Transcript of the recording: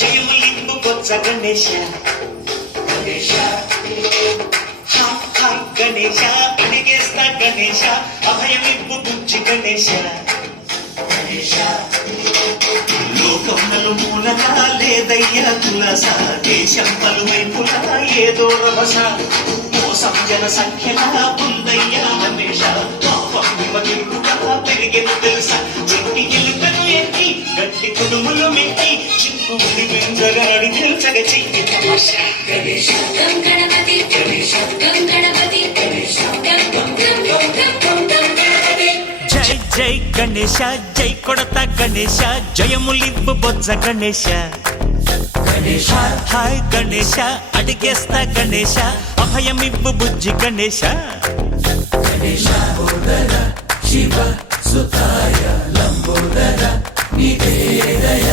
జయములింపు కొత్త గణేశ గణేశ హాయ్ గణేశ అడిగేస్తా గణేశ అభయమిప్పు బుజ్జి గణేశ గణేశ లోకం నలుమూలగా లేదయ్యా తులస దేశం పలువైపులా ఏదో రభస మోసం జన సంఖ్యలా ఉందయ్యా గణేశ పాపం విమగిలుగా పెరిగెను తెలుసా చెట్టి ఎలుకను ఎత్తి గట్టి కుడుములు మెట్టి చిక్కుముడి బింజగాడి తెలుసగ చెయ్యి తమాష గణేశ గం గణపతి గణేశ గం గణపతి గణేశ గం గం గం గం గం గం గణపతి జై జై గణేశ జై కొడత గణేశ జయములింపు బొజ్జ గణేశ గణేశ హాయ్ గణేశ అడిగేస్తా గణేశ అభయమిప్పు బుజ్జి గణేశ గణేశ శివ సుతాయ లంబోదర నివేదయ